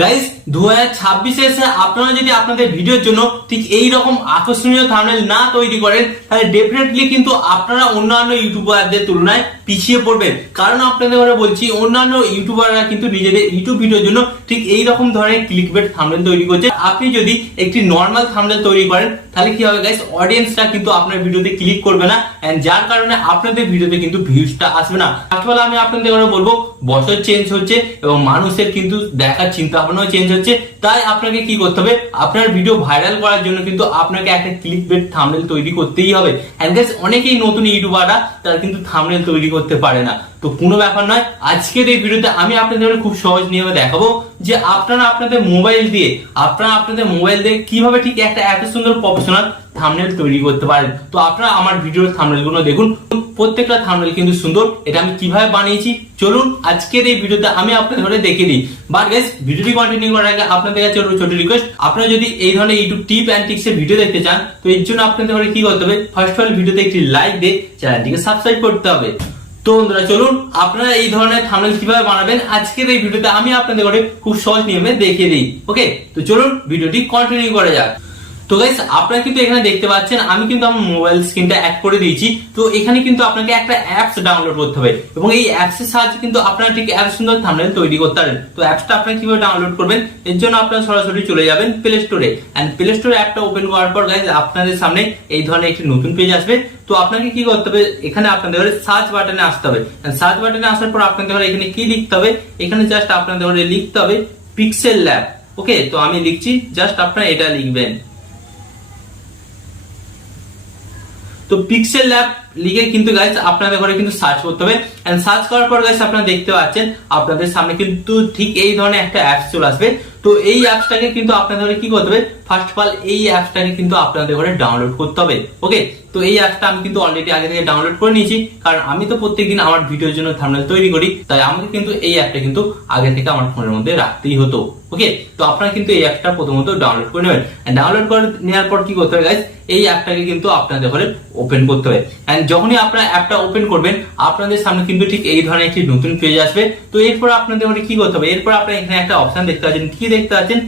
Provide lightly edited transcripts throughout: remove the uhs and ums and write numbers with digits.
Guys 2026 এসে আপনারা যদি আপনাদের ভিডিওর জন্য ঠিক এই রকম আকর্ষণীয় থাম্বনেল না তৈরি করেন তাহলে ডেফিনেটলি কিন্তু আপনারা অন্যান্য ইউটিউবারদের তুলনায় পিছিয়ে পড়বেন। কারণ আপনাদের ঘরে বলছি অন্যান্য ইউটিউবাররা কিন্তু নিজেদের ইউটিউব ভিডিওর জন্য ঠিক এই রকম ধরনের ক্লিকবেট থাম্বনেল তৈরি করছে। আপনি যদি একটি নর্মাল থাম্বনেল তৈরি করেন তাহলে কি হবে গাইস, অডিয়েন্সটা কিন্তু আপনার ভিডিওতে ক্লিক করবে না এন্ড যার কারণে আপনাদের ভিডিওতে কিন্তু ভিউজটা আসবে না। ফার্স্ট অফ অল আমি আপনাদের ঘরে বলবো বছর চেঞ্জ হচ্ছে এবং মানুষের কিন্তু দেখার চিন্তা ভাবনাও চেঞ্জ হচ্ছে, তাই আপনাকে কি করতে হবে, আপনার ভিডিও ভাইরাল করার জন্য কিন্তু আপনাকে একটা ক্লিকবেট থাম্বনেল তৈরি করতেই হবে। এন্ড গাইস অনেকেই নতুন ইউটিউবাররা তারা কিন্তু থাম্বনেল তৈরি করতে পারে না, তো কোনো ব্যাপার নয়। আজকের এই ভিডিওতে আমি আপনাদের খুব সহজ নিয়মে দেখাবো যে আপনারা আপনাদের মোবাইল দিয়ে কিভাবে ঠিক একটা এত সুন্দর প্রফেশনাল থাম্বনেল তৈরি করতে পারেন। তো আপনারা আমার ভিডিওর থাম্বনেল গুলো দেখুন, প্রত্যেকটা থাম্বনেল কিন্তু সুন্দর। এটা আমি কিভাবে বানিয়েছি চলুন আজকের এই ভিডিওতে আমি আপনাদের দেখিয়ে দিই। বাট গাইস ভিডিওটি কন্টিনিউ করার আগে আপনাদের কাছে ছোট রিকোয়েস্ট, আপনারা যদি এই ধরনের ইউটিউব টিপ এন্ড ট্রিক্স এর ভিডিও দেখতে চান তো এর জন্য আপনাদের কি করতে হবে, ফার্স্ট অফ অল ভিডিওতে একটি লাইক দিয়ে চ্যানেলটিকে সাবস্ক্রাইব করতে হবে। তো বন্ধুরা চলুন আপনারা এই ধরনের থাম্বনেল কিভাবে বানাবেন আজকের এই ভিডিওতে আমি আপনাদের খুব সহজ নিয়মে দেখিয়ে দিই। ওকে, তো চলুন ভিডিওটি কন্টিনিউ করা যাক। তো গাইস আপনারা কিন্তু এখানে দেখতে পাচ্ছেন আমি কিন্তু আমার মোবাইল স্ক্রিনটা অ্যাড করে দিয়েছি। তো এখানে কিন্তু আপনাকে একটা অ্যাপস ডাউনলোড করতে হবে এবং এই অ্যাপসের সাহায্যে কিন্তু আপনারা ঠিক এত সুন্দর থাম্বনেল তৈরি করতে পারেন। তো অ্যাপসটা আপনারা কিভাবে ডাউনলোড করবেন, এর জন্য আপনারা সরাসরি চলে যাবেন প্লে স্টোরে এন্ড প্লে স্টোরে অ্যাপটা ওপেন করার পর গাইস আপনাদের সামনে এই ধরনের একটি নতুন পেজ আসবে। তো আপনাকে কি করতে হবে, এখানে আপনাদের সার্চ বাটনে আসতে হবে। সার্চ বাটনে আসার পর আপনাদের এখানে কি লিখতে হবে, এখানে জাস্ট আপনাদের লিখতে হবে পিক্সেল ল্যাব। ওকে, তো আমি লিখছি, জাস্ট আপনারা এটা লিখবেন। তো পিক্সেল ল্যাব লিখে কিন্তু গাইস আপনাদের ঘরে কিন্তু সার্চ করতে হবে এন্ড সার্চ করার পর গাইস আপনারা দেখতে পাচ্ছেন আপনাদের সামনে কিন্তু ঠিক এই ধরনের একটা অ্যাপস চলে আসবে। তো এই অ্যাপসটাকে কিন্তু আপনাদের ঘরে কি করতে হবে, ফার্স্ট অফ অল এই অ্যাপসটাকে কিন্তু আপনাদের ঘরে ডাউনলোড করতে হবে। ওকে, তো এই অ্যাপসটা আমি কিন্তু অলরেডি আগে থেকে ডাউনলোড করে নিয়েছি, কারণ আমি তো প্রত্যেকদিন আমার ভিডিওর জন্য থাম্বনেল তৈরি করি, তাই আমাকে কিন্তু এই অ্যাপটা কিন্তু আগে থেকে আমার ফোনের মধ্যে রাখতেই হতো। ওকে, তো আপনারা কিন্তু এই অ্যাপটা প্রথমত ডাউনলোড করে নেবেন। ডাউনলোড করে নেওয়ার পর কি করতে হবে গাইস, এই অ্যাপটাকে কিন্তু আপনাদের ঘরে ওপেন করতে হবে এন্ড যখনই আপনারা অ্যাপটা ওপেন করবেন আপনাদের সামনে কিন্তু ঠিক এই ধরনের একটি নতুন পেজ আসবে। তো এরপর আপনাদের ঘরে কি করতে হবে, এরপর আপনারা এখানে একটা অপশন দেখতে পাচ্ছেন, কি দেখতে পাচ্ছেন,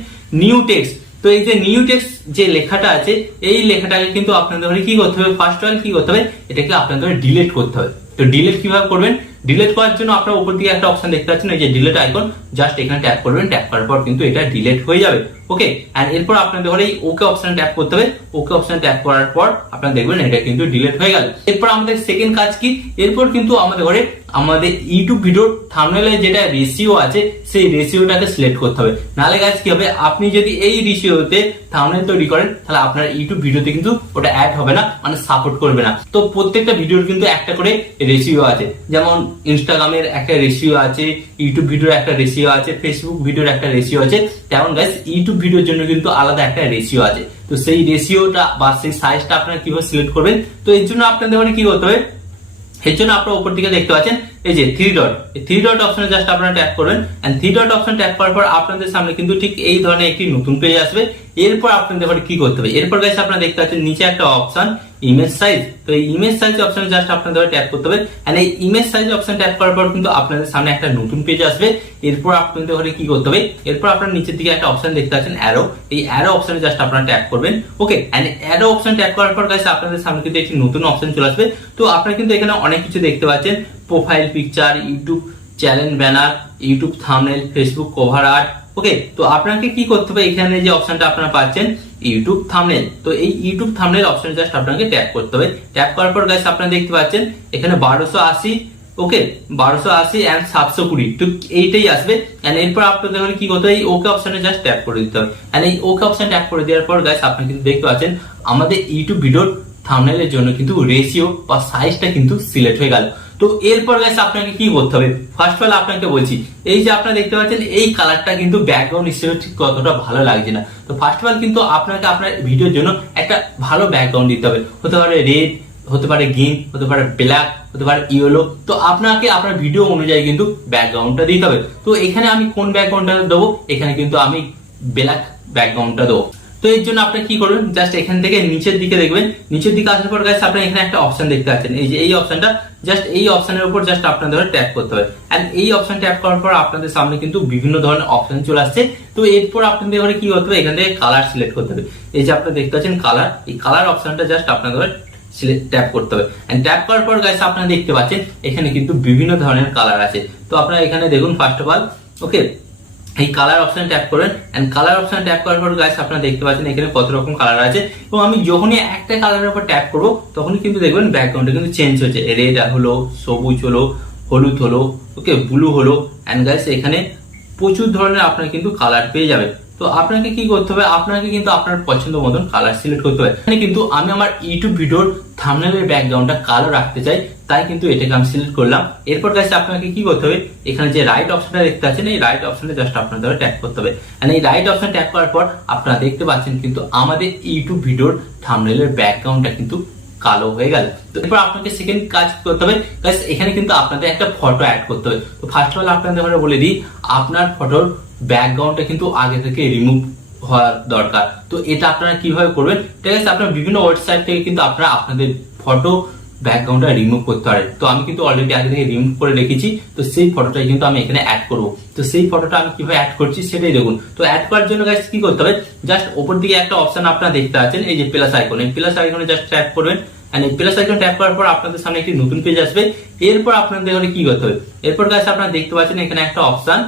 নিউ টেক্সট। তো এই যে নিউ টেক্সট যে লেখাটা আছে এই লেখাটাকে কিন্তু আপনাদের ঘরে কি করতে হবে, ফার্স্ট অফ অল কি করতে হবে, এটাকে আপনাদের ডিলিট করতে হবে। তো ডিলিট কিভাবে করবেন, ডিলিট করার জন্য আপনারা উপর দিকে একটা অপশন দেখতে পাচ্ছেন, এই যে ডিলিট আইকন, জাস্ট এখানে ট্যাপ করবেন। ট্যাপ করার পর কিন্তু এটা ডিলিট হয়ে যাবে। ওকে, এন্ড এরপর আপনাদের ঘরে ওকে অপশন ট্যাপ করতে হবে। ওকে অপশন ট্যাপ করার পর আপনারা দেখবেন এটা কিন্তু ডিলিট হয়ে গেল। এরপর আমাদের সেকেন্ড কাজ কি, এরপর কিন্তু আমাদের ঘরে আমাদের ইউটিউব ভিডিওর থাম্বনেলের যেটা রেশিও আছে সেই রেশিওটাকে সিলেক্ট করতে হবে। নাহলে গাইস কি হবে, আপনি যদি এই রেশিওতে থাম্বনেল তৈরি করেন তাহলে আপনার ইউটিউব ভিডিওতে কিন্তু ওটা অ্যাড হবে না, মানে সাপোর্ট করবে না। তো প্রত্যেকটা ভিডিওর কিন্তু একটা করে রেশিও আছে, যেমন ইনস্টাগ্রামের একটা রেশিও আছে, ইউটিউব ভিডিওর একটা রেশিও আছে, ফেসবুক ভিডিওর একটা রেশিও আছে, তেমন গাইস ইউটিউব ভিডিওর জন্য কিন্তু আলাদা একটা রেশিও আছে। তো সেই রেশিওটা বা সেই সাইজটা আপনারা কিভাবে সিলেক্ট করবেন, তো এর জন্য আপনাদের কি করতে হবে, এর জন্য আপনারা উপর দিকে দেখতে পাচ্ছেন এই যে থ্রি ডট অপশনে জাস্ট আপনারা ট্যাপ করবেন and three dot option tap করার পর আপনাদের সামনে কিন্তু ঠিক এই ধরনের একটি নতুন পেজ আসবে। এরপর আপনাদের কি করতে হবে, এরপর গাইস আপনারা দেখতে পাচ্ছেন নিচে একটা অপশন ইমেজ সাইজ। তো এই ইমেজ সাইজ অপশন জাস্ট আপনাদের ট্যাপ করতে হবে এন্ড এই ইমেজ সাইজ অপশন ট্যাপ করার পর কিন্তু আপনাদের সামনে একটা নতুন পেজ আসবে। এরপর আপনাদের কি করতে হবে, এরপর আপনারা নিচের দিকে একটা অপশন দেখতে পাচ্ছেন অ্যারো, এই অ্যারো অপশনে জাস্ট আপনারা ট্যাপ করবেন। ওকে, এন্ড অ্যারো অপশন ট্যাপ করার পর গাইস আপনাদের সামনে কিন্তু একটি নতুন অপশন চলে আসবে। তো আপনারা কিন্তু এখানে অনেক কিছু দেখতে পাচ্ছেন, profile picture, YouTube channel banner, YouTube thumbnail, Facebook cover art. Okay, তো আপনাকে কি করতে হবে, এখানে যে অপশনটা আপনারা পাচ্ছেন ইউটিউব থাম্বনেল, তো এই ইউটিউব থাম্বনেল অপশনে জাস্ট আপনাকে ট্যাপ করতে হবে। ট্যাপ করার পর গাইস আপনারা দেখতে পাচ্ছেন এখানে 1280, ওকে 1280 এন্ড 720, তো এইটাই আসবে। এন্ড এরপর আপনাদের কি করতে হবে, এই ওকে অপশনে জাস্ট ট্যাপ করে দিতে হবে এন্ড এই ওকে অপশন ট্যাপ করে দেওয়ার পর গাইস আপনারা কিন্তু দেখতে পাচ্ছেন আমাদের ইউটিউব ভিডিওর থাম্বনেলের জন্য কিন্তু রেশিও বা সাইজটা কিন্তু সিলেক্ট হয়ে গেল। তো এরপর গাইস আপনাকে কি করতে হবে, ফার্স্ট অফ অল আপনাকে বলছি, এই যে আপনারা দেখতে পাচ্ছেন এই কালারটা কিন্তু ব্যাকগ্রাউন্ড হিসেবে ঠিক কতটা ভালো লাগছে না। তো ফার্স্ট অফ অল কিন্তু আপনাকে আপনার ভিডিওর জন্য একটা ভালো ব্যাকগ্রাউন্ড দিতে হবে, হতে পারে রেড, হতে পারে গ্রিন, হতে পারে ব্ল্যাক, হতে পারে ইয়েলো। তো আপনাকে আপনার ভিডিও অনুযায়ী কিন্তু ব্যাকগ্রাউন্ডটা দিতে হবে। তো এখানে আমি কোন ব্যাকগ্রাউন্ডটা দেবো, এখানে কিন্তু আমি ব্ল্যাক ব্যাকগ্রাউন্ডটা দেবো। তো তো এর জন্য আপনি কি করবেন, জাস্ট এখান থেকে নিচের দিকে দেখবেন, নিচের দিকে আসার পর গাইস আপনার এখানে একটা অপশন দেখতে পাচ্ছেন, এই যে এই অপশনটা, জাস্ট এই অপশনের উপর জাস্ট আপনাদের ট্যাপ করতে হবে। এন্ড এই অপশন ট্যাপ করার পর আপনাদের সামনে কিন্তু বিভিন্ন ধরনের অপশন চলে আসছে। তো এরপর আপনাদের ঘরে কি করতে হবে, এখান থেকে কালার সিলেক্ট করতে হবে। এই যে আপনারা দেখতে পাচ্ছেন কালার, এই কালার অপশনটা জাস্ট আপনাদের ট্যাপ করতে হবে। এন্ড ট্যাপ করার পর গাইস আপনারা দেখতে পাচ্ছেন এখানে কিন্তু বিভিন্ন ধরনের কালার আছে। তো আপনারা এখানে দেখুন ফার্স্ট অফ অল, ওকে, এই কালার অপশন ট্যাপ করেন। এন্ড কালার অপশন ট্যাপ করার পর গাইস আপনারা দেখতে পাচ্ছেন এখানে কত রকম কালার আছে। এবং আমি যখনই একটা কালারের উপর ট্যাপ করব তখনই কিন্তু দেখবেন ব্যাকগ্রাউন্ডটা কিন্তু চেঞ্জ হচ্ছে, রেড হলো, সবুজ হলো, হলুদ হলো, ওকে, ব্লু হলো। এন্ড গাইস এখানে প্রচুর ধরনের আপনারা কিন্তু কালার পেয়ে যাবেন। তো আপনাকে কি করতে হবে, আপনাকে কিন্তু আপনার পছন্দ মতন কালার সিলেক্ট করতে হবে। এখানে কিন্তু আমি আমার ইউটিউব ভিডিওর থাম্বনেলের ব্যাকগ্রাউন্ডটা কালো রাখতে চাই, তাই কিন্তু এটাকে আমি সিলেক্ট করলাম। এরপর গাইস আপনাকে কি করতে হবে, এখানে যে রাইট অপশনটা দেখতে পাচ্ছেন এই রাইট অপশনে জাস্ট আপনাদের ট্যাপ করতে হবে। এন্ড এই রাইট অপশন ট্যাপ করার পর আপনারা দেখতে পাচ্ছেন কিন্তু আমাদের ইউটিউব ভিডিওর থাম্বনেলের ব্যাকগ্রাউন্ডটা কিন্তু কালো হয়ে গেল। তো এরপর আপনাকে সেকেন্ড কাজ করতে হবে গাইস, এখানে কিন্তু আপনাদের একটা ফটো অ্যাড করতে হবে। তো ফার্স্ট অফ অল আপনাদের বলে দিই, আপনার ফটোর ব্যাকগ্রাউন্ডটা কিন্তু আগে থেকে রিমুভ হওয়া দরকার। তো এটা আপনারা কিভাবে করবেন, ঠিক আছে, আপনারা বিভিন্ন ওয়েবসাইট থেকে কিন্তু আপনারা আপনাদের ফটো ব্যাকগ্রাউন্ডটা রিমুভ করতে পারেন। তো আমি কিন্তু অলরেডি আগে থেকে রিমুভ করে রেখেছি, তো সেই ফটোটাই কিন্তু আমি এখানে অ্যাড করব। তো সেই ফটোটা আমি কিভাবে অ্যাড করছি সেটাই দেখুন। তো অ্যাড করার জন্য গাইস কি করতে হবে, জাস্ট উপর দিকে একটা অপশন আপনারা দেখতে পাচ্ছেন, এই যে প্লাস আইকন, এই প্লাস আইকনে জাস্ট ট্যাপ করবেন। এন্ড এই প্লাস আইকন ট্যাপ করার পর আপনাদের সামনে একটি নতুন পেজ আসবে। এরপর আপনাদের কি করতে হবে, এরপর গাইস আপনারা দেখতে পাচ্ছেন এখানে একটা অপশন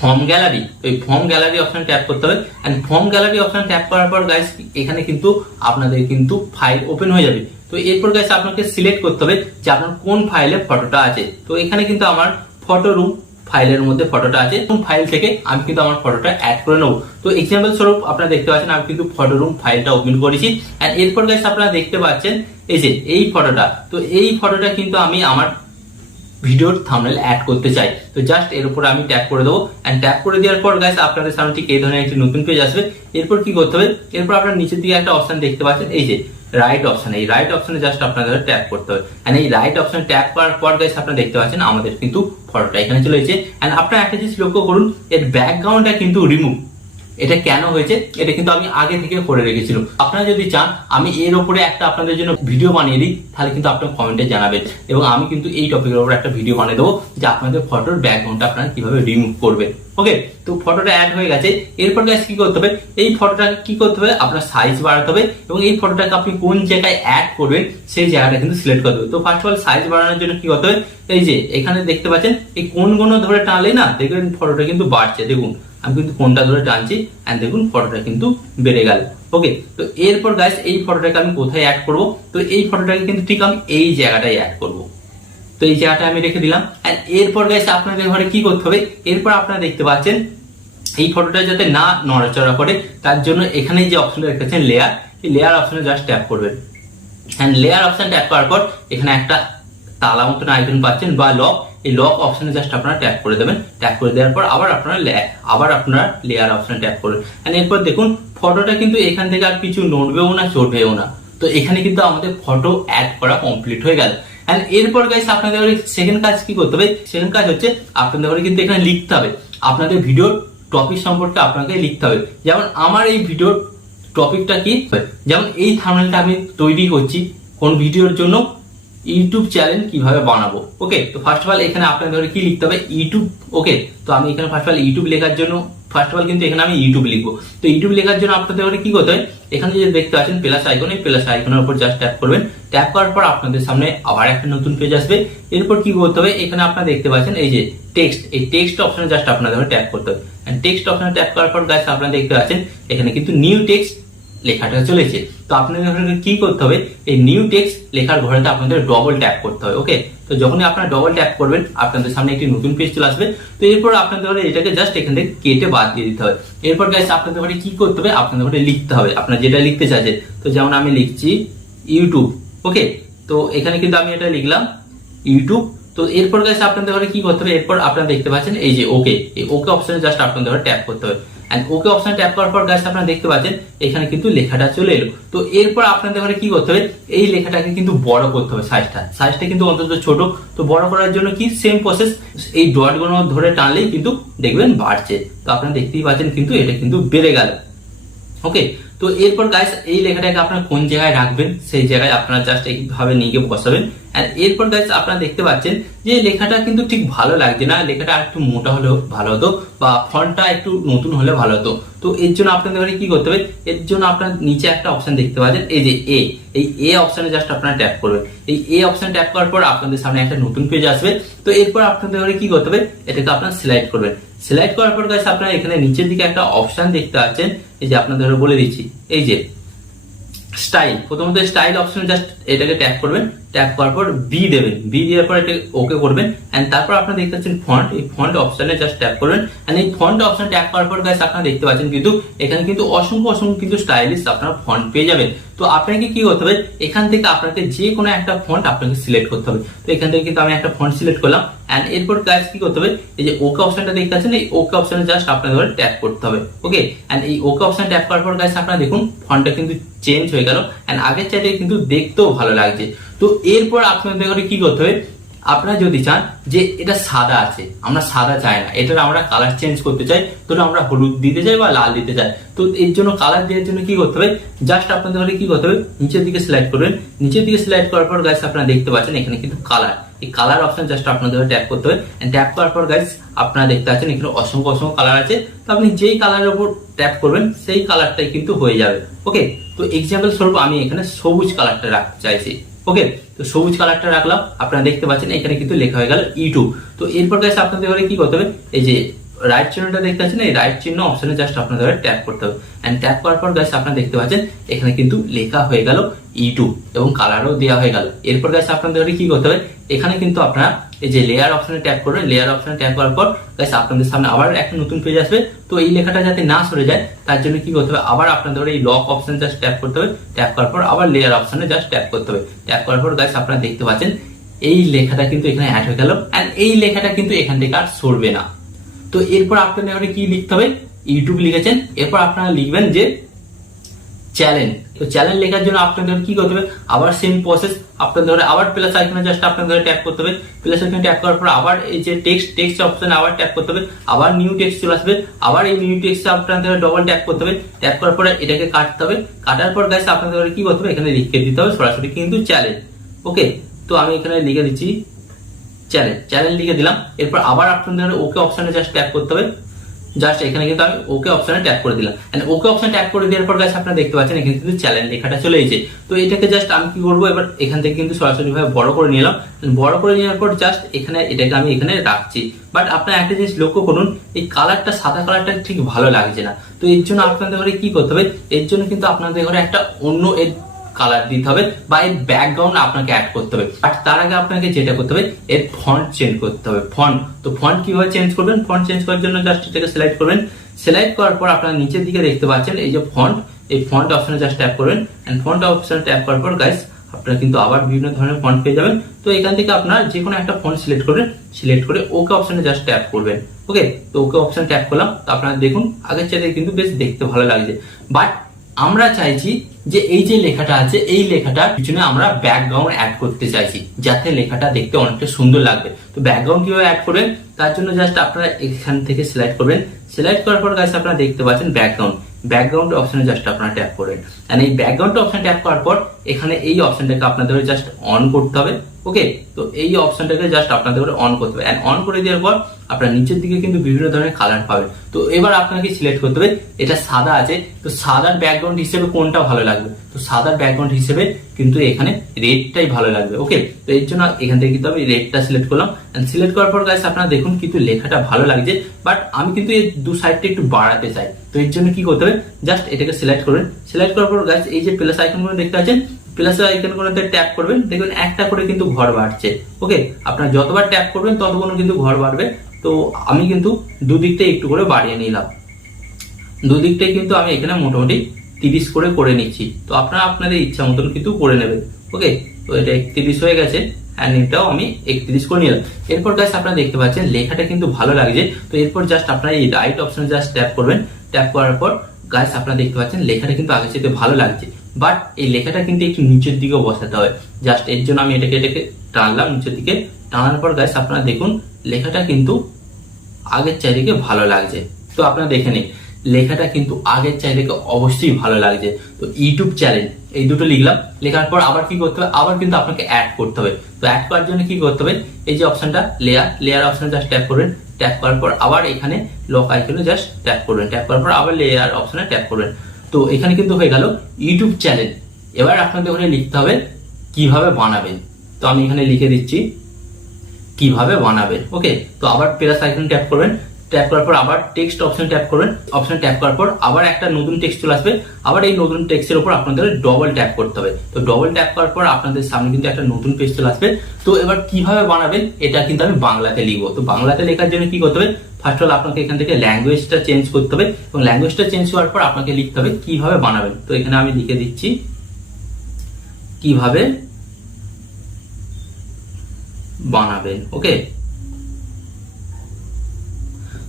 ফর্ম গ্যালারি, এই ফর্ম গ্যালারি অপশন ট্যাপ করতে হবে। And from gallery option tap করার পর গাইস এখানে কিন্তু আপনাদের কিন্তু ফাইল ওপেন হয়ে যাবে। তো এরপর গাইস আপনাকে সিলেক্ট করতে হবে যে আপনার কোন ফাইলে ফটোটা আছে। তো এখানে কিন্তু আমার ফটো রুম ফাইলের মধ্যে ফটোটা আছে, এবং ফাইল থেকে আমি কিন্তু আমার ফটোটা অ্যাড করে নেবো। তো এক্সাম্পল স্বরূপ আপনারা দেখতে পাচ্ছেন আমি কিন্তু ফটো রুম ফাইলটা ওপেন করেছি। এন্ড এরপর গাইস আপনারা দেখতে পাচ্ছেন এই যে এই ফটোটা, তো এই ফটোটা কিন্তু আমি আমার ভিডিওর থাম্বনেল অ্যাড করতে চাই। তো জাস্ট এর উপর আমি ট্যাপ করে দেবো। এন্ড ট্যাপ করে দেওয়ার পর গাইস আপনাদের সামনে ঠিক এই ধরনের একটি নতুন পেজ আসবে। এরপর কি করতে হবে, এরপর আপনারা নিচের দিকে একটা অপশন দেখতে পাচ্ছেন, এই যে রাইট অপশন, এই রাইট অপশনে জাস্ট আপনাদের ট্যাপ করতে হবে। এন্ড এই রাইট অপশন ট্যাপ করার পর গাইস আপনারা দেখতে পাচ্ছেন আমাদের কিন্তু ফটোটা এখানে চলে এসেছে। এন্ড আপনারা একটা জিনিস লক্ষ্য করুন, এর ব্যাকগ্রাউন্ডটা কিন্তু রিমুভ। এটা কেন হয়েছে, এটা কিন্তু আমি আগে থেকে করে রেখেছিলাম। আপনারা যদি চান আমি এর উপরে একটা আপনাদের জন্য ভিডিও বানিয়ে দিই, তাহলে কিন্তু আপনারা কমেন্টে জানাবেন, এবং আমি কিন্তু এই টপিকের উপর একটা ভিডিও বানিয়ে দেবো যে আপনাদের ফটোর ব্যাকগ্রাউন্ডটা আপনারা কিভাবে রিমুভ করবেন। ওকে, তো ফটোটা অ্যাড হয়ে গেছে। এরপর গাইস কি করতে হবে, এই ফটোটাকে কি করতে হবে, আপনার সাইজ বাড়াতে হবে, এবং এই ফটোটাকে আপনি কোন জায়গায় অ্যাড করবেন সেই জায়গাটা কিন্তু সিলেক্ট করতে হবে। তো ফার্স্ট অফ অল সাইজ বাড়ানোর জন্য কি করতে হবে, এই যে এখানে দেখতে পাচ্ছেন এই কোনগুলো ধরে টানলেই না দেখবেন ফটোটা কিন্তু বাড়ছে। দেখুন আমি কিন্তু কোনটা ধরে টানছি, এন্ড দেখুন ফটোটা কিন্তু বেড়ে গেল। ওকে, তো এরপর গাইস এই ফটোটাকে আমি কোথায় অ্যাড করব, তো এই ফটোটাকে কিন্তু ঠিক আমি এই জায়গাটায় অ্যাড করব। তো এই জায়গাটা আমি রেখে দিলাম। এন্ড এরপর গাইস আপনাদের ঘরে কি করতে হবে, এরপর আপনারা দেখতে পাচ্ছেন এই ফটোটা যাতে না নড়াচড়া করে তার জন্য এখানে যে অপশনটা দেখতেছেন লেয়ার, এই লেয়ার অপশনে জাস্ট ট্যাপ করবেন। এন্ড লেয়ার অপশন ট্যাপ করার পর এখানে একটা তালা মতন আইকন পাচ্ছেন বা লক, এই লক অপশনে জাস্ট আপনারা ট্যাপ করে দেবেন। ট্যাপ করে দেওয়ার পর আবার আপনারা লেয়ার অপশনে ট্যাপ করবেন। এন্ড এরপর দেখুন ফটোটা কিন্তু এখান থেকে আর কিছু নড়বেও না চড়বেও না। তো এখানে কিন্তু আমাদের ফটো অ্যাড করা কমপ্লিট হয়ে গেল। এন্ড এরপর গাইস আপনাদের সেকেন্ড কাজ কি করতে হবে, সেকেন্ড কাজ হচ্ছে আপনাদের কিন্তু এখানে লিখতে হবে আপনাদের ভিডিওর টপিক সম্পর্কে আপনাকে লিখতে হবে। যেমন আমার এই ভিডিওর টপিকটা কি, যেমন এই থাম্বনেলটা আমি তৈরি করছি কোন ভিডিওর জন্য, ইউটিউব চ্যানেল কিভাবে বানাবো। ওকে, তো ফার্স্ট অফ অল এখানে আপনাদের কি লিখতে হবে, ইউটিউব। ওকে, তো আমি এখানে ফার্স্ট অফ অল ইউটিউব লেখার জন্য ফার্স্ট অফ অল কিন্তু এখানে আমি ইউটিউব লিখবো। তো ইউটিউব লেখার জন্য আপনাদের কি করতে হয়, এখানে যে দেখতে পাচ্ছেন প্লাস আইকন, এই প্লাস আইকনের উপর জাস্ট ট্যাপ করবেন। ট্যাপ করার পর আপনাদের সামনে আবার একটা নতুন পেজ আসবে। এরপর কি করতে হবে, এখানে আপনারা দেখতে পাচ্ছেন এই যে টেক্সট, এই টেক্সট অপশনে জাস্ট আপনাদের ট্যাপ করতে হবে। টেক্সট অপশনে ট্যাপ করার পর গাইস আপনারা দেখতে পাচ্ছেন এখানে কিন্তু নিউ টেক্সট লেখাটা চলেছে। তো আপনাদের কি করতে হবে, এই নিউ টেক্সট লেখার ঘরেতে আপনাদের ডবল ট্যাপ করতে হবে। ওকে, তো যখনই আপনারা ডবল ট্যাপ করবেন আপনাদের সামনে একটি নতুন পেজ চলে আসবে। তো এরপর আপনাদের এটাকে জাস্ট এখান থেকে কেটে বাদ দিয়ে দিতে হবে। এরপর গাইস আপনাদের ঘরে কি করতে হবে, আপনাদের ঘরে লিখতে হবে আপনারা যেটা লিখতে চাইছেন। তো যেমন আমি লিখছি ইউটিউব। ওকে, তো এখানে কিন্তু আমি এটা লিখলাম ইউটিউব। তো এরপর গাইস আপনাদের ঘরে কি করতে হবে, এরপর আপনারা দেখতে পাচ্ছেন এই যে ওকে, এই ওকে অপশনে জাস্ট আপনাদের ঘরে ট্যাপ করতে হবে। এন্ড ওকে অপশন ট্যাপ করার পর গাইস আপনারা দেখতে পাচ্ছেন এখানে কিন্তু লেখাটা চলে এলো। তো এরপর আপনাদের ঘরে কি করতে হবে, এই লেখাটাকে কিন্তু বড় করতে হবে, সাইজটা কিন্তু অন্তত ছোট। তো বড় করার জন্য কি সেম প্রসেস, এই ডটগুলো ধরে টানলেই কিন্তু দেখবেন বাড়ছে। তো আপনারা দেখতেই পাচ্ছেন কিন্তু এটা কিন্তু বেড়ে গেল। ওকে, তো এরপর গাইস এই লেখাটাকে আপনারা কোন জায়গায় রাখবেন সেই জায়গায় আপনারা জাস্ট এইভাবে নিয়ে গিয়ে বসাবেন। আর এরপর গাইস আপনারা দেখতে পাচ্ছেন যে লেখাটা কিন্তু ঠিক ভালো লাগছে না, লেখাটা একটু মোটা হলেও ভালো হতো বা ফন্টটা একটু নতুন হলে ভালো হতো। তো এর জন্য আপনাদের ঘরে কি করতে হবে, এর জন্য আপনার নিচে একটা অপশন দেখতে পাচ্ছেন এই যে এই অপশনে জাস্ট আপনারা ট্যাপ করবেন। এই অপশন ট্যাপ করার পর আপনাদের সামনে একটা নতুন পেজ আসবে। তো এরপর আপনাদের ঘরে কি করতে হবে, এটাকে আপনারা সিলেক্ট করবেন। সিলেক্ট করার পর গাইস আপনারা এখানে নিচের দিকে একটা অপশন দেখতে পাচ্ছেন, এই যে আপনাদের বলে দিচ্ছি এই যে স্টাইল। প্রথমত স্টাইল অপশনে জাস্ট এটাকে ট্যাপ করবেন, ট্যাপ করার পর বি দেবেন, বি দেওয়ার পর এটা ওকে করবেন। এন্ড তারপর আপনারা দেখতে পাচ্ছেন ফন্ট, এই ফন্ট অপশনে জাস্ট ট্যাপ করবেন। এন্ড এই ফন্ট অপশন ট্যাপ করার পর গাইস আপনারা দেখতে পাচ্ছেন কিন্তু এখানে কিন্তু অসংখ্য কিন্তু স্টাইলিশ আপনারা ফন্ট পেয়ে যাবেন। তো আপনাকে কি করতে হবে, এখান থেকে আপনাকে যে কোনো একটা ফন্ট আপনাকে সিলেক্ট করতে হবে। তো এখান থেকে কিন্তু আমি একটা ফন্ট সিলেক্ট করলাম। এন্ড এরপর গাইস কি করতে হবে, এই যে ওকে অপশনটা দেখতে পাচ্ছেন, এই ওকে অপশনে জাস্ট আপনাদের ট্যাপ করতে হবে। ওকে, এন্ড এই ওকে অপশন ট্যাপ করার পর গাইস আপনারা দেখুন ফন্টটা কিন্তু চেঞ্জ হয়ে গেল। এন্ড আগের চাইতে কিন্তু দেখতেও ভালো লাগছে। তো এরপর আপনাদের ঘরে কি করতে হবে, আপনারা যদি চান যে এটা সাদা আছে, আমরা সাদা চাই না, এটার আমরা কালার চেঞ্জ করতে চাই, ধরুন আমরা হলুদ দিতে চাই বা লাল দিতে চাই। তো এর জন্য কালার দেওয়ার জন্য কি করতে হবে, জাস্ট আপনাদের ঘরে কি করতে হবে, নিচের দিকে সিলেক্ট করবেন। নিচের দিকে সিলেক্ট করার পর গাইস আপনারা দেখতে পাচ্ছেন এখানে কিন্তু কালার, এই কালার অপশন জাস্ট আপনাদের ট্যাপ করতে হবে। ট্যাপ করার পর গাইস আপনারা দেখতে পাচ্ছেন এখানে অসংখ্য কালার আছে। তো আপনি যেই কালারের উপর ট্যাপ করবেন সেই কালারটাই কিন্তু হয়ে যাবে। ওকে, তো এক্সাম্পল স্বরূপ আমি এখানে সবুজ কালারটা রাখতে চাইছি। ওকে, তো সবুজ কালারটা রাখলাম। আপনারা দেখতে পাচ্ছেন এখানে কিন্তু লেখা হয়ে গেল ইউটিউব। তো এরপর গাইস আপনাদের ঘরে কি করতে হবে, এই যে রাইট চিহ্নটা দেখতে পাচ্ছেন, এই রাইট চিহ্ন অপশনে জাস্ট আপনাদের ট্যাপ করতে হবে। এন্ড ট্যাপ করার পর গাইস আপনারা দেখতে পাচ্ছেন এখানে কিন্তু লেখা হয়ে গেল ইউটিউব এবং কালারও দেওয়া হয়ে গেল। এরপর গাইস আপনাদের ঘরে কি করতে হবে, এখানে কিন্তু আপনারা এই যে লেয়ার অপশনে ট্যাপ করবেন। লেয়ার অপশনে ট্যাপ করার পর গাইস আপনাদের সামনে আবার একটা নতুন পেজ আসবে। তো এই লেখাটা যাতে না সরে যায় তার জন্য কি করতে হবে, আবার আপনাদের এই লক অপশনে জাস্ট ট্যাপ করতে হবে। ট্যাপ করার পর আবার লেয়ার অপশনে জাস্ট ট্যাপ করতে হবে। ট্যাপ করার পর গাইস আপনারা দেখতে পাচ্ছেন এই লেখাটা কিন্তু এখানে অ্যাড হয়ে গেল। এন্ড এই লেখাটা কিন্তু এখান থেকে আর সরবে না। তো এরপর আপনাদের ঘরে কি লিখতে হবে, ইউটিউব লিখেছেন, এরপর আপনারা লিখবেন যে চ্যানেল। তো চ্যানেল লেখার জন্য আপনাদের কি করতে হবে, আবার সেম প্রসেস। আপনাদের আবার প্লাস আইকনে জাস্ট আপনাদের ট্যাপ করতে হবে। প্লাস আইকনে ট্যাপ করার পর আবার এই যে টেক্সট অপশনে আবার ট্যাপ করতে হবে। আবার নিউ টেক্সট চলে আসবে, আবার এই নিউ টেক্সটে আপনাদের ডবল ট্যাপ করতে হবে। ট্যাপ করার পরে এটাকে কাটতে হবে। কাটার পর গাইস আপনাদের কি করতে হবে, এখানে লিখে দিতে হবে সরাসরি কিন্তু চ্যানেল। ওকে, তো আমি এখানে লিখে দিচ্ছি চ্যানেল লিখে দিলাম। এরপর আবার আপনাদের ওকে অপশনে জাস্ট ট্যাপ করতে হবে। জাস্ট এখানে কিন্তু আমি ওকে অপশনে ট্যাপ করে দিলাম। এন্ড ওকে অপশনে ট্যাপ করে দেওয়ার পর গাইস আপনারা দেখতে পাচ্ছেন এখানে কিন্তু চ্যানেল লেখাটা চলে এসেছে। তো এটাকে জাস্ট আমি কি করব, এবার এখান থেকে কিন্তু সরাসরি ভাবে বড় করে নিলাম। বড় করে নেওয়ার পর জাস্ট এখানে এটাকে আমি এখানে রাখছি। বাট আপনারা একটা জিনিস লক্ষ্য করুন, এই কালারটা সাদা কালারটা ঠিক ভালো লাগছে না। তো এর জন্য আপনাদের ঘরে কি করতে হবে, এর জন্য কিন্তু আপনাদের ঘরে একটা অন্য এর কালার দিতে হবে বা এর ব্যাকগ্রাউন্ড আপনাকে অ্যাড করতে হবে। আর তার আগে আপনাকে যেটা করতে হবে, এর ফন্ট চেঞ্জ করতে হবে। ফন্ট, তো ফন্ট কিভাবে চেঞ্জ করবেন, ফন্ট চেঞ্জ করার জন্য জাস্ট এটাকে সিলেক্ট করবেন। সিলেক্ট করার পর আপনারা নিচের দিকে দেখতে পাচ্ছেন এই যে ফন্ট, এই ফন্ট অপশনে জাস্ট ট্যাপ করবেন। এন্ড ফন্ট অপশনে ট্যাপ করার পর গাইস আপনারা কিন্তু আবার বিভিন্ন ধরনের ফন্ট পেয়ে যাবেন। তো এখান থেকে আপনারা যে কোনো একটা ফন্ট সিলেক্ট করবেন, সিলেক্ট করে ওকে অপশনে জাস্ট ট্যাপ করবেন। ওকে, তো ওকে অপশনে ট্যাপ করলাম। তো আপনারা দেখুন আগের চাইতে কিন্তু বেশ দেখতে ভালো লাগছে। বাট আমরা চাইছি যে এই যে লেখাটা আছে এই লেখাটার পিছনে আমরা ব্যাকগ্রাউন্ড অ্যাড করতে চাইছি যাতে লেখাটা দেখতে অনেকটা সুন্দর লাগবে। তো ব্যাকগ্রাউন্ড কিভাবে অ্যাড করবেন, তার জন্য জাস্ট আপনারা এখান থেকে সিলেক্ট করবেন। সিলেক্ট করার পর গাইস আপনারা দেখতে পাচ্ছেন ব্যাকগ্রাউন্ড অপশনে জাস্ট আপনারা ট্যাপ করবেন। এন্ড এই ব্যাকগ্রাউন্ড অপশন ট্যাপ করার পর এখানে এই অপশনটাকে আপনাদের জাস্ট অন করতে হবে। ওকে, তো এই অপশনটাকে জাস্ট আপনাদের অন করতে হবে। এন্ড অন করে দেওয়ার পর আপনার নিচের দিকে কিন্তু বিভিন্ন ধরনের কালার পাবেন। তো এবার আপনাকে সিলেক্ট করতে হবে, এটা সাদা আছে, তো সাদার ব্যাকগ্রাউন্ড হিসেবে কোনটা ভালো লাগবে, তো সাদার ব্যাকগ্রাউন্ড হিসেবে কিন্তু এখানে রেডটাই ভালো লাগবে। ওকে, তো এর জন্য এখান থেকে কিন্তু আমি রেডটা সিলেক্ট করলাম। এন্ড সিলেক্ট করার পর গাইস আপনারা দেখুন কিন্তু লেখাটা ভালো লাগছে। বাট আমি কিন্তু এই দু সাইডটা একটু বাড়াতে চাই। তো এর জন্য কি করতে হবে, জাস্ট এটাকে সিলেক্ট করবেন। সিলেক্ট করার পর গাইস এই যে প্লাস আইকনগুলো দেখতে পাচ্ছেন, প্লাস আইকনগুলোতে ট্যাপ করবেন, দেখবেন একটা করে কিন্তু ঘর বাড়ছে। ওকে, আপনারা যতবার ট্যাপ করবেন ততগুলো কিন্তু ঘর বাড়বে। তো আমি কিন্তু দুদিকটাই একটু করে বাড়িয়ে নিলাম। দুদিকটাই কিন্তু আমি এখানে মোটামুটি 30 করে নিচ্ছি। তো আপনারা আপনাদের ইচ্ছা মতন কিন্তু করে নেবেন। ওকে, তো এটা 31 হয়ে গেছে। এন্ড এটাও আমি 31 করে নিলাম। এরপর গাইস আপনারা দেখতে পাচ্ছেন লেখাটা কিন্তু ভালো লাগছে। তো এরপর জাস্ট আপনারা এই রাইট অপশনে জাস্ট ট্যাপ করবেন। ট্যাপ করার পর গাইস আপনারা দেখতে পাচ্ছেন লেখাটা কিন্তু আগের চাইতে ভালো লাগছে। বাট এই লেখাটা কিন্তু একটু নিচের দিকেও বসাতে হবে। জাস্ট এর জন্য আমি এটাকে টানলাম নিচের দিকে। টানার পর গাইস আপনারা দেখুন লেখাটা কিন্তু আগের চারিদিকে ভালো লাগছে। তো আপনারা দেখে নিন লেখাটা কিন্তু আগের চাইতে অবশ্যই ভালো লাগছে। তো ইউটিউব চ্যানেল এই দুটো লিখলাম, লেখার পর আবার কি করতে হবে, আবার কিন্তু আপনাকে অ্যাড করতে হবে। তো অ্যাড করার জন্য কি করতে হবে, এই যে অপশনটা লেয়ার অপশনে জাস্ট ট্যাপ করবেন, ট্যাপ করার পর আবার এখানে লক আইকনে জাস্ট ট্যাপ করবেন, ট্যাপ করার পর আবার লেয়ার অপশনে ট্যাপ করবেন। তো এখানে কিন্তু হয়ে গেল ইউটিউব চ্যানেল। এবার আপনাদের ওখানে লিখতে হবে কিভাবে বানাবেন। তো আমি এখানে লিখে দিচ্ছি কিভাবে বানাবেন। ওকে, তো আবার প্লাস আইকনে ট্যাপ করবেন, ট্যাপ করার পর আবার টেক্সট অপশন ট্যাপ করবেন, অপশন ট্যাপ করার পর আবার একটা নতুন টেক্সট চলে আসবে, আবার এই নতুন টেক্সটের উপর আপনাদের ডবল ট্যাপ করতে হবে। তো ডবল ট্যাপ করার পর আপনাদের সামনে কিন্তু একটা নতুন পেজ চলে আসবে। তো এবার কিভাবে বানাবেন এটা কিন্তু আমি বাংলাতে লিখবো। তো বাংলাতে লেখার জন্য কি করতে হবে, ফার্স্ট অল আপনাকে এখান থেকে ল্যাঙ্গুয়েজটা চেঞ্জ করতে হবে, এবং ল্যাঙ্গুয়েজটা চেঞ্জ করার পর আপনাকে লিখতে হবে কিভাবে বানাবেন। তো এখানে আমি লিখে দিচ্ছি কিভাবে বানাবেন। ওকে,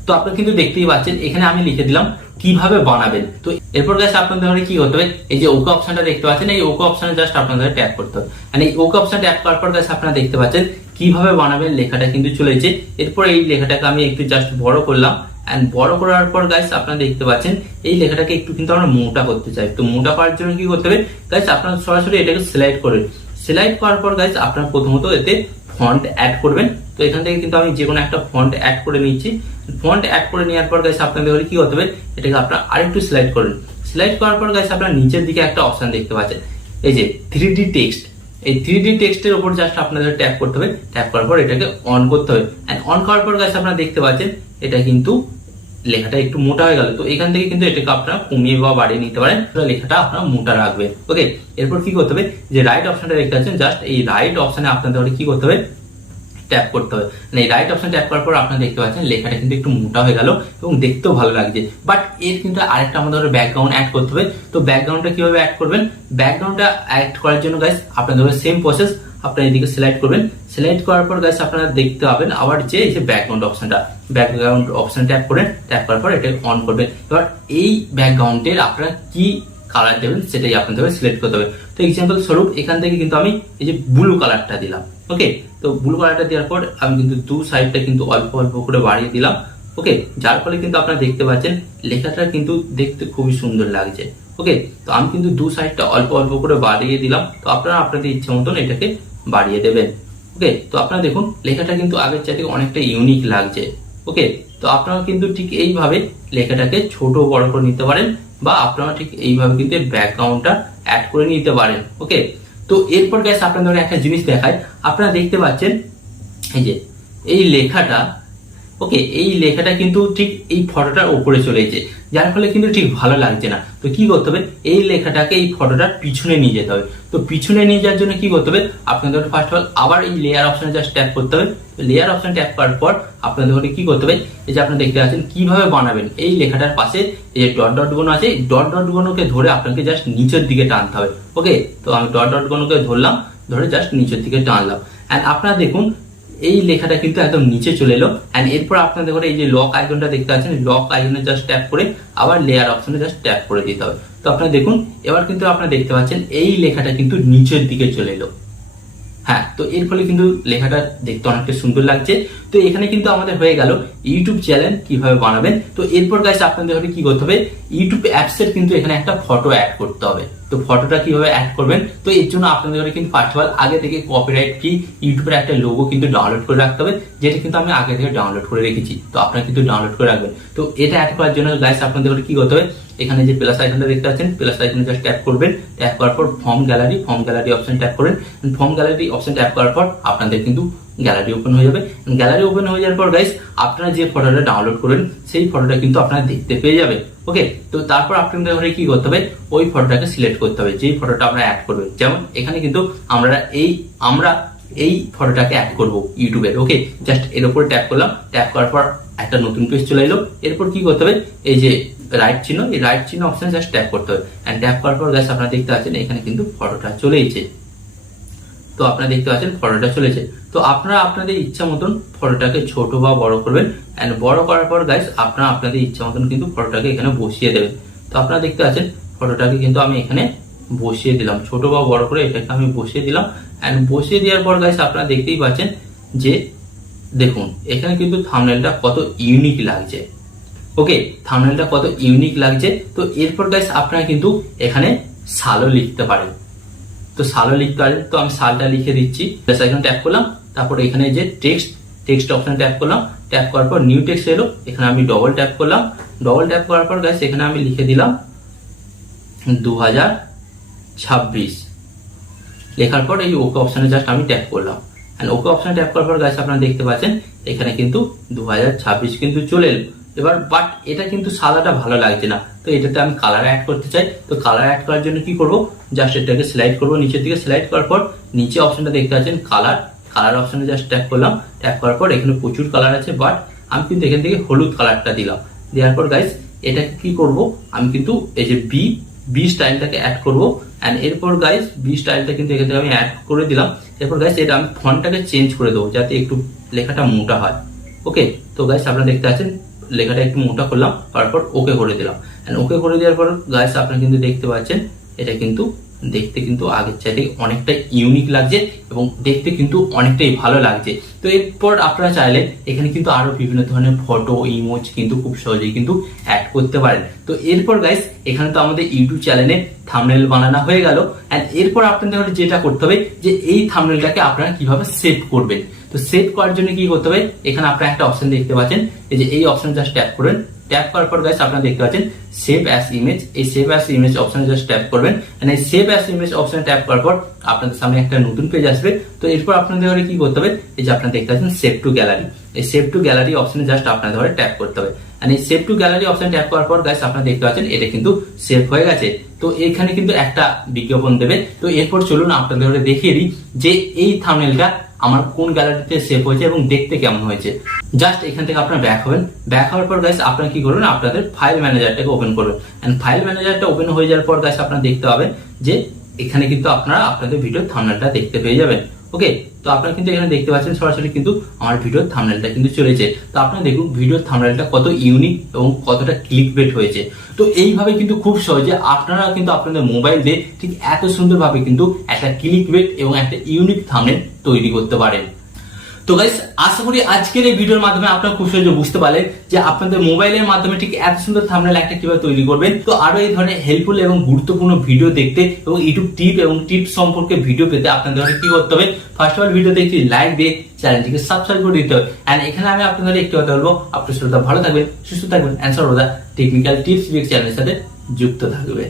তো আপনারা কিন্তু দেখতেই পাচ্ছেন এখানে আমি লিখে দিলাম কিভাবে বানাবেন। তো এরপর গাইস আপনাদের কি করতে হবে, এই যে ওকে অপশনটা দেখতে পাচ্ছেন, এই ওকে অপশনে জাস্ট আপনাদের ট্যাপ করতে হবে। আর এই ওকে অপশন ট্যাপ করার পর গাইস আপনারা দেখতে পাচ্ছেন কিভাবে বানাবেন লেখাটা কিন্তু চলে এসেছে। এরপর এই লেখাটাকে আমি একটু জাস্ট বড় করলাম, এন্ড বড় করার পর গাইস আপনারা দেখতে পাচ্ছেন এই লেখাটাকে একটু কিন্তু আমরা মোটা করতে চাই। তো মোটা করার জন্য কি করতে হবে গাইস, আপনারা সরাসরি এটাকে সিলেক্ট করবেন। সিলেক্ট করার পর গাইস আপনারা প্রথমত এতে ফন্ট অ্যাড করবেন। তো এখান থেকে কিন্তু আমি যে কোনো একটা ফন্ট অ্যাড করে নিচ্ছি। ফন্ট অ্যাড করে নেওয়ার পর গাইস আপনাদের কি করতে হবে, এটাকে আপনারা আরেকটু সিলেক্ট করবেন। সিলেক্ট করার পর গাইস আপনারা নিচের দিকে একটা অপশন দেখতে পাচ্ছেন, এই যে 3D টেক্সট। এই 3D টেক্সটের উপর জাস্ট আপনাদের ট্যাপ করতে হবে, ট্যাপ করার পর এটাকে অন করতে হবে। এন্ড অন করার পর গাইস আপনারা দেখতে পাচ্ছেন এটা কিন্তু লেখাটা একটু মোটা হয়ে গেল। তো এখান থেকে কিন্তু এটাকে আপনারা কমিয়ে বা বাড়িয়ে নিতে পারেন, লেখাটা আপনারা মোটা রাখবেন। ওকে, এরপর কি করতে হবে, যে রাইট অপশনটা দেখতে পাচ্ছেন, জাস্ট এই রাইট অপশনে আপনাদের কি করতে হবে, ট্যাপ করতে হবে। মানে এই রাইট অপশন ট্যাপ করার পর আপনারা দেখতে পাচ্ছেন লেখাটা কিন্তু একটু মোটা হয়ে গেল এবং দেখতেও ভালো লাগছে। বাট এর কিন্তু আরেকটা আমাদের ব্যাকগ্রাউন্ড অ্যাড করতে হবে। তো ব্যাকগ্রাউন্ডটা কিভাবে অ্যাড করবেন, ব্যাকগ্রাউন্ডটা অ্যাড করার জন্য গাইস আপনাদের সেম প্রসেস, আপনারা এদিকে সিলেক্ট করবেন। সিলেক্ট করার পর গাইস আপনারা দেখতে পাবেন আবার যে এই যে ব্যাকগ্রাউন্ড অপশনটা, ব্যাকগ্রাউন্ড অপশন ট্যাপ করেন, ট্যাপ করার পর এটা অন করবেন। এবার এই ব্যাকগ্রাউন্ডের আপনারা কি কালার দেবেন সেটাই আপনাদের সিলেক্ট করতে হবে। তো এক্সাম্পল স্বরূপ এখান থেকে কিন্তু আমি এই যে ব্লু কালারটা দিলাম। ওকে, তো ব্লু কালারটা দেওয়ার পর আমি কিন্তু দু সাইডটা কিন্তু অল্প অল্প করে বাড়িয়ে দিলাম। ওকে, যার ফলে কিন্তু আপনারা দেখতে পাচ্ছেন লেখাটা কিন্তু দেখতে খুবই সুন্দর লাগছে। ওকে, তো আমি কিন্তু দু সাইডটা অল্প অল্প করে বাড়িয়ে দিলাম। তো আপনারা আপনাদের ইচ্ছে মতন এটাকে বাড়িয়ে দেবেন। ওকে, তো আপনারা দেখুন লেখাটা কিন্তু আগের চাইতে অনেকটা ইউনিক লাগছে। ওকে, তো আপনারা কিন্তু ঠিক এইভাবে লেখাটাকে ছোট বড় করে নিতে পারেন, বা আপনারা ঠিক এইভাবে কিন্তু ব্যাকগ্রাউন্ডটা অ্যাড করে নিতে পারেন। ওকে, তো এরপর গাইস আপনাদের একটা জিনিস দেখায়, আপনারা দেখতে পাচ্ছেন এই যে এই লেখাটা। ওকে, এই লেখাটা কিন্তু ঠিক এই ফটোটার উপরে চলে এসেছে, যার ফলে কিন্তু ঠিক ভালো লাগছে না। তো কি করতে হবে, এই লেখাটাকে এই ফটোটার পিছনে নিয়ে যেতে হবে। তো পিছনে নিয়ে যাওয়ার জন্য কি করতে হবে, আপনাদের ফার্স্ট অফ অল আবার এই লেয়ার অপশনে জাস্ট ট্যাপ করতে হবে। লেয়ার অপশন ট্যাপ করার পর আপনাদের ওখানে কি করতে হবে, এই যে আপনারা দেখতে পাচ্ছেন কিভাবে বানাবেন, এই লেখাটার পাশে এই যে ডট ডট গুণ আছে, ডট ডট গুণকে ধরে আপনাকে জাস্ট নিচের দিকে টানতে হবে। ওকে, তো আমি ডট ডট গুণকে ধরলাম, ধরে জাস্ট নিচের দিকে টানলাম। এন্ড আপনারা দেখুন এই লেখাটা কিন্তু একদম নিচে চলে এলো। এন্ড এরপর আপনাদের ঘরে এই যে লক আইকনটা দেখতে পাচ্ছেন, লক আইকনে জাস্ট ট্যাপ করে আবার লেয়ার অপশনে জাস্ট ট্যাপ করে দিতে হবে। তো আপনারা দেখুন এবার কিন্তু আপনারা দেখতে পাচ্ছেন এই লেখাটা কিন্তু নিচের দিকে চলে এলো। হ্যাঁ, তো এর ফলে কিন্তু লেখাটা দেখতে অনেকটা সুন্দর লাগছে। তো এখানে কিন্তু আমাদের হয়ে গেল ইউটিউব চ্যানেল কিভাবে বানাবেন। তো এরপর গাইস আপনাদের ঘরে কি করতে হবে, ইউটিউব অ্যাপস এর কিন্তু এখানে একটা ফটো অ্যাড করতে হবে। তো ফটোটা কিভাবে অ্যাড করবেন, তো এর জন্য আপনাদের ঘরে কিন্তু ফার্স্ট অফ অল আগে থেকে কপিরাইট ফ্রি ইউটিউবের একটা লোগো কিন্তু ডাউনলোড করে রাখতে হবে, যেটা কিন্তু আমি আগে থেকে ডাউনলোড করে রেখেছি। তো আপনারা কিন্তু ডাউনলোড করে রাখবেন। তো এটা অ্যাড করার জন্য গাইস আপনাদের ঘরে কি করতে হবে, এখানে যে প্লাস আইকনটা দেখতে পাচ্ছেন, প্লাস আইকনে জাস্ট ট্যাপ করবেন। ট্যাপ করার পর ফর্ম গ্যালারি অপশন ট্যাপ করেন। ফর্ম গ্যালারি অপশন ট্যাপ করার পর আপনাদের কিন্তু গ্যালারি ওপেন হয়ে যাবে। গ্যালারি ওপেন হয়ে যাওয়ার পর গাইস আপনারা যে ফটোটা ডাউনলোড করবেন সেই ফটোটা কিন্তু আপনারা দেখতে পেয়ে যাবেন। ওকে, তো তারপর আপনাদের ঘরে কি করতে হবে, ওই ফটোটাকে সিলেক্ট করতে হবে যেই ফটোটা আমরা অ্যাড করবেন। যেমন এখানে কিন্তু আমরা এই ফটোটাকে অ্যাড করব ইউটিউবের। ওকে, জাস্ট এর উপর ট্যাপ করলাম, ট্যাপ করার পর একটা নতুন পেজ চলে এলো। এরপর কি করতে হবে, এই যে রাইট চিহ্ন, এই রাইট চিহ্ন অপশন জাস্ট ট্যাপ করতে হবে। এন্ড ট্যাপ করার পর গাইস আপনারা দেখতে পাচ্ছেন এখানে কিন্তু ফটোটা চলে এসেছে। তো আপনারা দেখতে পাচ্ছেন ফটোটা চলেছে। তো আপনারা আপনাদের ইচ্ছা মতন ফটোটাকে ছোট বা বড় করবেন। এন্ড বড় করার পর গাইস আপনারা আপনাদের ইচ্ছা মতন কিন্তু ফটোটাকে এখানে বসিয়ে দেবেন। তো আপনারা দেখতে পাচ্ছেন ফটোটাকে কিন্তু আমি এখানে বসিয়ে দিলাম, ছোট বা বড় করে এটাকে আমি বসিয়ে দিলাম। এন্ড বসিয়ে দেওয়ার পর গাইস আপনারা দেখতেই পাচ্ছেন যে দেখুন এখানে কিন্তু থাম্বনেলটা কত ইউনিক লাগছে। ওকে, থাম্বনেলটা কত ইউনিক লাগছে। তো এরপর গাইস আপনারা কিন্তু এখানে সালও লিখতে পারেন। তো সালও লিখতে পারেন, তো আমি সালটা লিখে দিচ্ছি। প্লাস আইকন ট্যাপ করলাম, তারপর এখানে যে টেক্সট অপশন ট্যাপ করলাম, ট্যাপ করার পর নিউ টেক্সট এলো, এখানে আমি ডবল ট্যাপ করলাম। ডবল ট্যাপ করার পর গাইস এখানে আমি লিখে দিলাম 2026। লেখার পর এই ওকে অপশনে জাস্ট আমি ট্যাপ করলাম, এন্ড ওকে অপশনে ট্যাপ করার পর গাইস আপনারা দেখতে পাচ্ছেন এখানে কিন্তু 2026 কিন্তু চলে এলো। এবার বাট এটা কিন্তু সাদাটা ভালো লাগছে না, তো এটাতে আমি কালার অ্যাড করতে চাই। তো কালার অ্যাড করার জন্য কি করব, জাস্ট এটাকে স্লাইড করব, নিচের দিকে স্লাইড করার পর নিচে অপশনটা দেখতে পাচ্ছেন কালার অপশনে জাস্ট ট্যাপ করলাম। ট্যাপ করার পর এখানে প্রচুর কালার আছে, বাট আমি কিন্তু এখান থেকে হলুদ কালারটা দিলাম। দেওয়ার পর গাইস এটাকে কি করব, আমি কিন্তু এই যে বি স্টাইলটাকে অ্যাড করব। এন্ড এরপর গাইস বি স্টাইলটা কিন্তু এখান থেকে আমি অ্যাড করে দিলাম। এরপর গাইস এটা আমি ফন্টটাকে চেঞ্জ করে দেবো যাতে একটু লেখাটা মোটা হয়। ওকে, তো গাইস আপনারা দেখতে পাচ্ছেন লেখাটা একটু মোটা করলাম, তারপর ওকে করে দিলাম। এন্ড ওকে করে দেওয়ার পর গাইস আপনারা কিন্তু দেখতে পাচ্ছেন এটা কিন্তু দেখতে কিন্তু আগের চাইতে অনেকটা ইউনিক লাগছে এবং দেখতে কিন্তু অনেকটাই ভালো লাগছে। তো এরপর আপনারা চাইলে এখানে কিন্তু আরো বিভিন্ন ধরনের ফটো ইমোজ কিন্তু খুব সহজেই কিন্তু অ্যাড করতে পারেন। তো এরপর গাইস এখানে তো আমাদের ইউটিউব চ্যানেলে থাম্বনেল বানানো হয়ে গেল। এন্ড এরপর আপনাদের যেটা করতে হবে যে এই থাম্বনেলটাকে আপনারা কিভাবে সেভ করবেন। তো সেভ করার জন্য কি করতে হবে, এখানে আপনারা একটা অপশন দেখতে পাচ্ছেন, এই যে এই অপশন জাস্ট ট্যাপ করেন। ট্যাপ করার পর গাইস আপনারা দেখতে পাচ্ছেন সেভ অ্যাজ ইমেজ, এই সেভ অ্যাজ ইমেজ অপশনে জাস্ট ট্যাপ করবেন। এন্ড এই সেভ অ্যাজ ইমেজ অপশনে ট্যাপ করার পর আপনাদের সামনে একটা নতুন পেজ আসবে। তো এরপর আপনাদের কি করতে হবে, এই যে আপনারা দেখতে পাচ্ছেন সেভ টু গ্যালারি, এই সেভ টু গ্যালারি অপশনে জাস্ট আপনাদের ট্যাপ করতে হবে। এন্ড এই সেভ টু গ্যালারি অপশনে ট্যাপ করার পর গাইস আপনারা দেখতে পাচ্ছেন এটা কিন্তু সেভ হয়ে গেছে। তো এখানে কিন্তু একটা বিজ্ঞাপন দেবে। তো এরপর চলুন আপনাদের দেখিয়ে দিই যে এই থাম্বনেলটা আমার কোন গ্যালারিতে সেভ হয়েছে এবং দেখতে কেমন হয়েছে। জাস্ট এখান থেকে আপনারা ব্যাক হবেন। ব্যাক হওয়ার পর গাইস আপনারা কি করবেন, আপনাদের ফাইল ম্যানেজারটাকে ওপেন করবেন। এন্ড ফাইল ম্যানেজারটা ওপেন হয়ে যাওয়ার পর গাইস আপনারা দেখতে পাবেন যে এখানে কিন্তু আপনারা আপনাদের ভিডিওর থাম্বনেলটা দেখতে পেয়ে যাবেন। ওকে, তো আপনারা কিন্তু এখানে দেখতে পাচ্ছেন সরাসরি কিন্তু আমার ভিডিওর থাম্বনেলটা কিন্তু চলেছে। তো আপনারা দেখুন ভিডিওর থাম্বনেলটা কত ইউনিক এবং কতটা ক্লিকবেট হয়েছে। তো এইভাবে কিন্তু খুব সহজে আপনারা কিন্তু আপনাদের মোবাইল দিয়ে ঠিক এত সুন্দরভাবে কিন্তু একটা ক্লিকবেট এবং একটা ইউনিক থাম্বনেল তৈরি করতে পারেন। তো গাইস আশা করি আজকের এই ভিডিওর মাধ্যমে আপনারা খুব সহজে বুঝতে পারলেন যে আপনাদের মোবাইলের মাধ্যমে ঠিক এত সুন্দর থাম্বনেল একটা কিভাবে তৈরি করবেন। তো আরো এই ধরনের হেল্পফুল এবং গুরুত্বপূর্ণ ভিডিও দেখতে এবং ইউটিউব টিপস সম্পর্কে ভিডিও পেতে আপনাদের কি করতে হবে, ফার্স্ট অফ অল ভিডিওতে একটি লাইক দিয়ে চ্যানেলটিকে সাবস্ক্রাইব করে দিতে হবে। এন্ড এখানে আমি আপনাদের একটি কথা বলবো, আপনার সর্বদা ভালো থাকবেন, সুস্থ থাকবেন, এন্ড সর্বদা টেকনিক্যাল টিপস চ্যানেলের সাথে যুক্ত থাকবে।